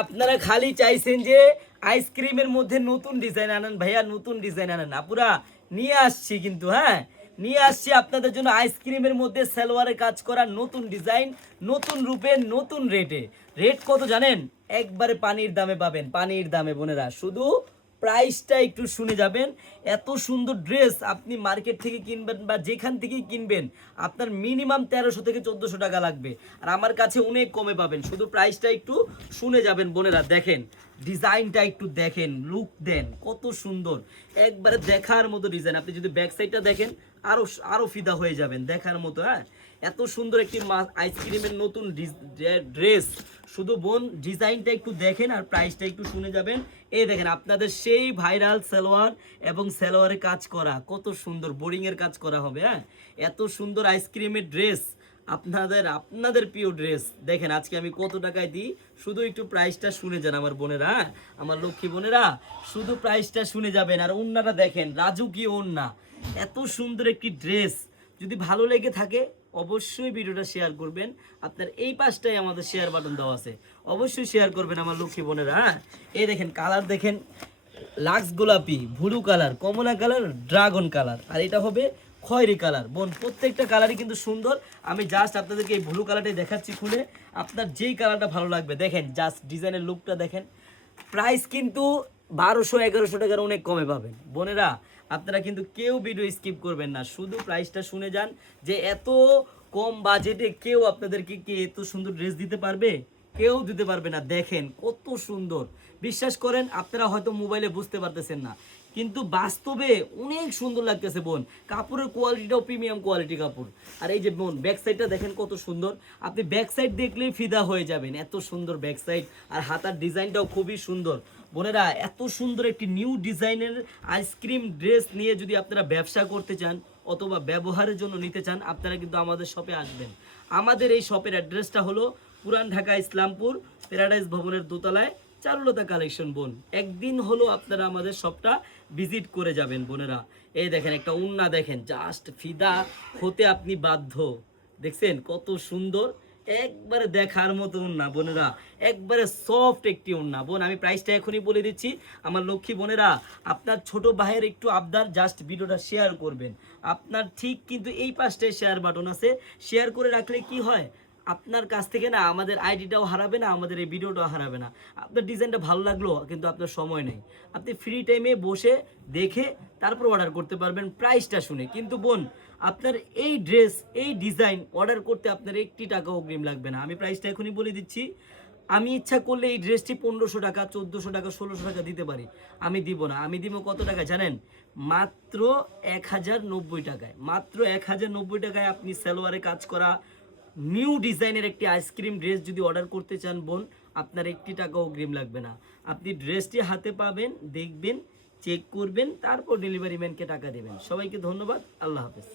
আপনারা খালি চাইছেন যে আইসক্রিমের মধ্যে নতুন ডিজাইন আনেন ভাইয়া, নতুন ডিজাইন আনেন। আপুরা নিয়ে আসছি কিন্তু, হ্যাঁ নিয়ে আসছি আপনাদের জন্য আইসক্রিমের মধ্যে সালোয়ারে কাজ করা নতুন ডিজাইন, নতুন রূপে, নতুন রেটে। রেট কত জানেন? একবারে পানির দামে পাবেন, পানির দামে বোনেরা। শুধু প্রাইসটা একটু শুনে যাবেন। এত সুন্দর ড্রেস আপনি মার্কেট থেকে কিনবেন বা যেখান থেকেই কিনবেন আপনার মিনিমাম 1300 থেকে 1400 টাকা লাগবে, আর আমার কাছে অনেক কমে পাবেন। শুধু প্রাইসটা একটু শুনে যাবেন বোনেরা। দেখেন ডিজাইনটা একটু দেখেন, লুক দেন, কত সুন্দর, একবারে দেখার মতো ডিজাইন। আপনি যদি ব্যাক সাইডটা দেখেন আরো আরো ফিদা হয়ে যাবেন, দেখার মতো। হ্যাঁ এত সুন্দর একটি আইসক্রিমের নতুন ড্রেস। শুধু বোন ডিজাইনটা একটু দেখেন আর প্রাইসটা একটু শুনে যাবেন। এই দেখেন আপনাদের সেই ভাইরাল সালোয়ার এবং সালোয়ারে কাজ করা, কত সুন্দর বোরিং এর কাজ করা হবে। হ্যাঁ এত সুন্দর আইসক্রিমের ড্রেস, আপনাদের প্রিয় ড্রেস। দেখেন আজকে আমি কত টাকায় দিই, শুধু একটু প্রাইসটা শুনে যান আমার বোনেরা, আমার লক্ষ্মী বোনেরা, শুধু প্রাইসটা শুনে যাবেন। আর ওন্নাটা দেখেন, রাজুকি ওন্না, এত সুন্দর একটি ড্রেস। যদি ভালো লেগে থাকে অবশ্যই ভিডিওটা শেয়ার করবেন। আপনার এই পাশটাই আমাদের শেয়ার বাটন দেওয়া আছে, অবশ্যই শেয়ার করবেন আমার লক্ষ্মী বোনেরা। হ্যাঁ এই দেখেন কালার দেখেন, লাক্স গোলাপি, ব্লু কালার, কমলা কালার, ড্রাগন কালার, আর এটা হবে খয়েরি কালার। বোন প্রত্যেকটা কালারই কিন্তু সুন্দর। আমি জাস্ট আপনাদেরকে এই ব্লু কালারটাই দেখাচ্ছি খুলে, আপনার যেই কালারটা ভালো লাগবে দেখেন, জাস্ট ডিজাইনের লুকটা দেখেন। প্রাইস কিন্তু 1200-1100 টাকার অনেক কমে পাবেন বোনেরা। আপনারা কিন্তু কেউ ভিডিও স্কিপ করবেন না, শুধু প্রাইসটা শুনে যান। যে এত কম বাজেটে কেউ আপনাদেরকে কি এত সুন্দর ড্রেস দিতে পারবে? কেউ দিতে পারবে না। দেখেন কত সুন্দর, বিশ্বাস করেন আপনারা হয়তো মোবাইলে বুঝতে পারতেছেন না, কিন্তু বাস্তবে অনেক সুন্দর লাগতেছে বোন। কাপড়ের কোয়ালিটিটাও প্রিমিয়াম কোয়ালিটি কাপড়। আর এই যে বোন ব্যাক সাইডটা দেখেন কত সুন্দর, আপনি ব্যাক সাইড দেখলেই ফিদা হয়ে যাবেন, এত সুন্দর ব্যাক সাইড। আর হাতার ডিজাইনটাও খুবই সুন্দর বোনেরা। এত সুন্দর একটি নিউ ডিজাইনের আইসক্রিম ড্রেস নিয়ে যদি আপনারা ব্যবসা করতে চান অথবা ব্যবহারের জন্য নিতে চান, আপনারা কিন্তু আমাদের শপে আসবেন। আমাদের এই শপের অ্যাড্রেসটা হলো পুরান ঢাকা ইসলামপুর প্যারাডাইস ভবনের দোতলায়, চারুলতা কালেকশন। বোন একদিন হলো আপনারা আমাদের শপটা ভিজিট করে যাবেন বোনেরা। এই দেখেন একটা উন্না দেখেন, জাস্ট ফিদা হতে আপনি বাধ্য। দেখছেন কত সুন্দর, একবারে দেখার মতো উন্না বোনেরা, একবারে সফট একটি উন্না। বোন আমি প্রাইসটা এখনই বলে দিচ্ছি আমার লক্ষ্মী বোনেরা। আপনার ছোট ভাইয়ের একটু আবদার, জাস্ট ভিডিওটা শেয়ার করবেন। আপনার ঠিক কিন্তু এই পাশটায় শেয়ার বাটন আছে, শেয়ার করে রাখলে কি হয়, আপনার কাছ থেকে না আমাদের আইডিটাও হারাবে না, আমাদের এই ভিডিওটাও হারাবে না। আপনার ডিজাইনটা ভালো লাগলো কিন্তু আপনার সময় নেই, আপনি ফ্রি টাইমে বসে দেখে তারপর অর্ডার করতে পারবেন প্রাইসটা শুনে। কিন্তু বোন আপনার এই ড্রেস, এই ডিজাইন অর্ডার করতে আপনার 1 টাকা অগ্রিম লাগবে না। আমি প্রাইসটা এখনই বলে দিচ্ছি। আমি ইচ্ছা করলে এই ড্রেসটি 1500 টাকা, 1400 টাকা, 1600 টাকা দিতে পারি। আমি দিব না, আমি দিব কত টাকা জানেন? মাত্র 1090 টাকায়। মাত্র 1090 টাকায় আপনি সালোয়ারে কাজ করা নিউ ডিজাইনের একটি আইসক্রিম ড্রেস যদি অর্ডার করতে চান বোন, আপনার 1 টাকা অগ্রিম লাগবে না। আপনি ড্রেসটি হাতে পাবেন, দেখবেন, চেক করবেন, তারপর ডেলিভারি ম্যানকে টাকা দেবেন। সবাইকে ধন্যবাদ, আল্লাহ হাফেজ।